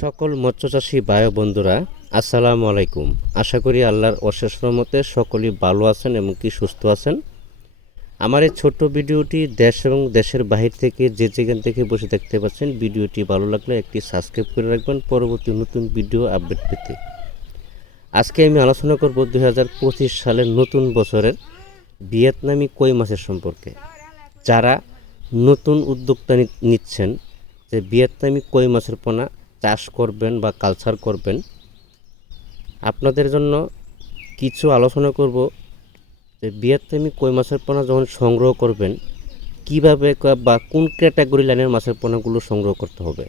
সকল মৎস্যচাষী ভাই ও বন্ধুরা, আসসালামু আলাইকুম। আশা করি আল্লাহর অশেষ রহমতে সকলেই ভালো আছেন এবং কি সুস্থ আছেন। আমার এই ছোট্ট ভিডিওটি দেশ এবং দেশের বাহির থেকে যে যেখান থেকে বসে দেখতে পাচ্ছেন, ভিডিওটি ভালো লাগলে একটি সাবস্ক্রাইব করে রাখবেন পরবর্তী নতুন ভিডিও আপডেট পেতে। আজকে আমি আলোচনা করব 2025 সালের নতুন বছরের ভিয়েতনামি কই মাছের সম্পর্কে। যারা নতুন উদ্যোক্তা নিচ্ছেন যে ভিয়েতনামি কই মাছের পোনা চাষ করবেন বা কালচার করবেন, আপনাদের জন্য কিছু আলোচনা করব যে ভিয়েতনামি কই মাছের পোনা যখন সংগ্রহ করবেন কিভাবে বা কোন ক্যাটাগরি লাইনের মাছের পোনাগুলো সংগ্রহ করতে হবে।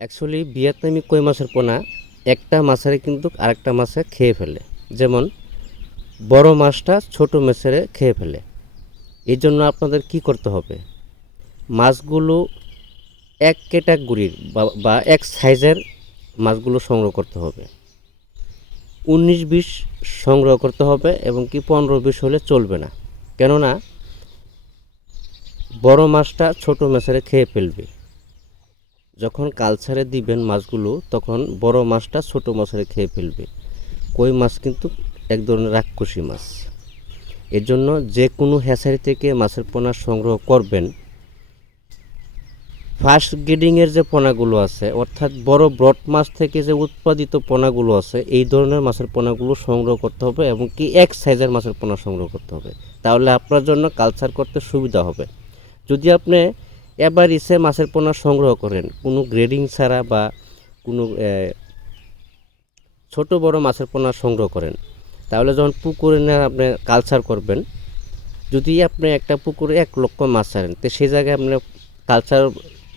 অ্যাকচুয়ালি ভিয়েতনামি কই মাছের পোনা একটা মাছের কিন্তু আরেকটা মাছে খেয়ে ফেলে, যেমন বড় মাছটা ছোট মাছের খেয়ে ফেলে। এই জন্য আপনাদের কি করতে হবে, মাছগুলো এক ক্যাটাগরির বা এক সাইজের মাছগুলো সংগ্রহ করতে হবে। 19-20 সংগ্রহ করতে হবে এবং কি 15-20 হলে চলবে না, কেননা বড় মাছটা ছোট মাছের খেয়ে ফেলবে। যখন কালচারে দিবেন মাছগুলো তখন বড় মাছটা ছোট মাছের খেয়ে ফেলবে। কই মাছ কিন্তু এক ধরনের রাক্ষসী মাছ। এর জন্য যে কোনো হ্যাচারি থেকে মাছের পোনা সংগ্রহ করবেন, ফার্স্ট গ্রেডিংয়ের যে পোনাগুলো আছে, অর্থাৎ বড় ব্রড মাছ থেকে যে উৎপাদিত পোনাগুলো আছে, এই ধরনের মাছের পোনাগুলো সংগ্রহ করতে হবে এবং কি এক সাইজের মাছের পোনা সংগ্রহ করতে হবে। তাহলে আপনার জন্য কালচার করতে সুবিধা হবে। যদি আপনি এবার ইসে মাছের পোনা সংগ্রহ করেন কোনো গ্রেডিং ছাড়া বা কোনো ছোট বড় মাছের পোনা সংগ্রহ করেন, তাহলে যখন পুকুরে না আপনি কালচার করবেন, যদি আপনি একটা পুকুরে 1 লক্ষ মাছ ছাড়েন, তো সেই জায়গায় আপনি কালচার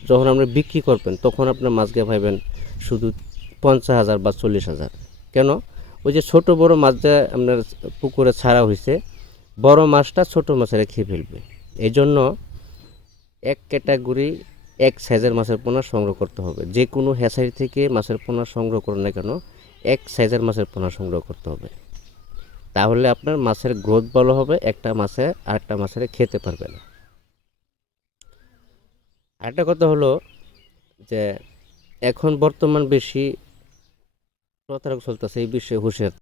যখন আপনি বিক্রি করবেন তখন আপনার মাছকে পাইবেন শুধু 50,000 বা 40,000। কেন? ওই যে ছোট বড় মাছ যে আপনার পুকুরে ছাড়া হয়েছে, বড় মাছটা ছোট মাছের খেয়ে ফেলবে। এই জন্য এক ক্যাটাগরি এক সাইজের মাছের পোনা সংগ্রহ করতে হবে। যে কোনো হ্যাচারি থেকে মাছের পোনা সংগ্রহ করেন না কেন, এক সাইজের মাছের পোনা সংগ্রহ করতে হবে। তাহলে আপনার মাছের গ্রোথ ভালো হবে, একটা মাছে আরেকটা মাছের খেতে পারবে না। আরেকটা কথা হলো যে এখন বর্তমান বেশি প্রতারক চলতেছে, এই বিষয়ে হুঁশিয়ার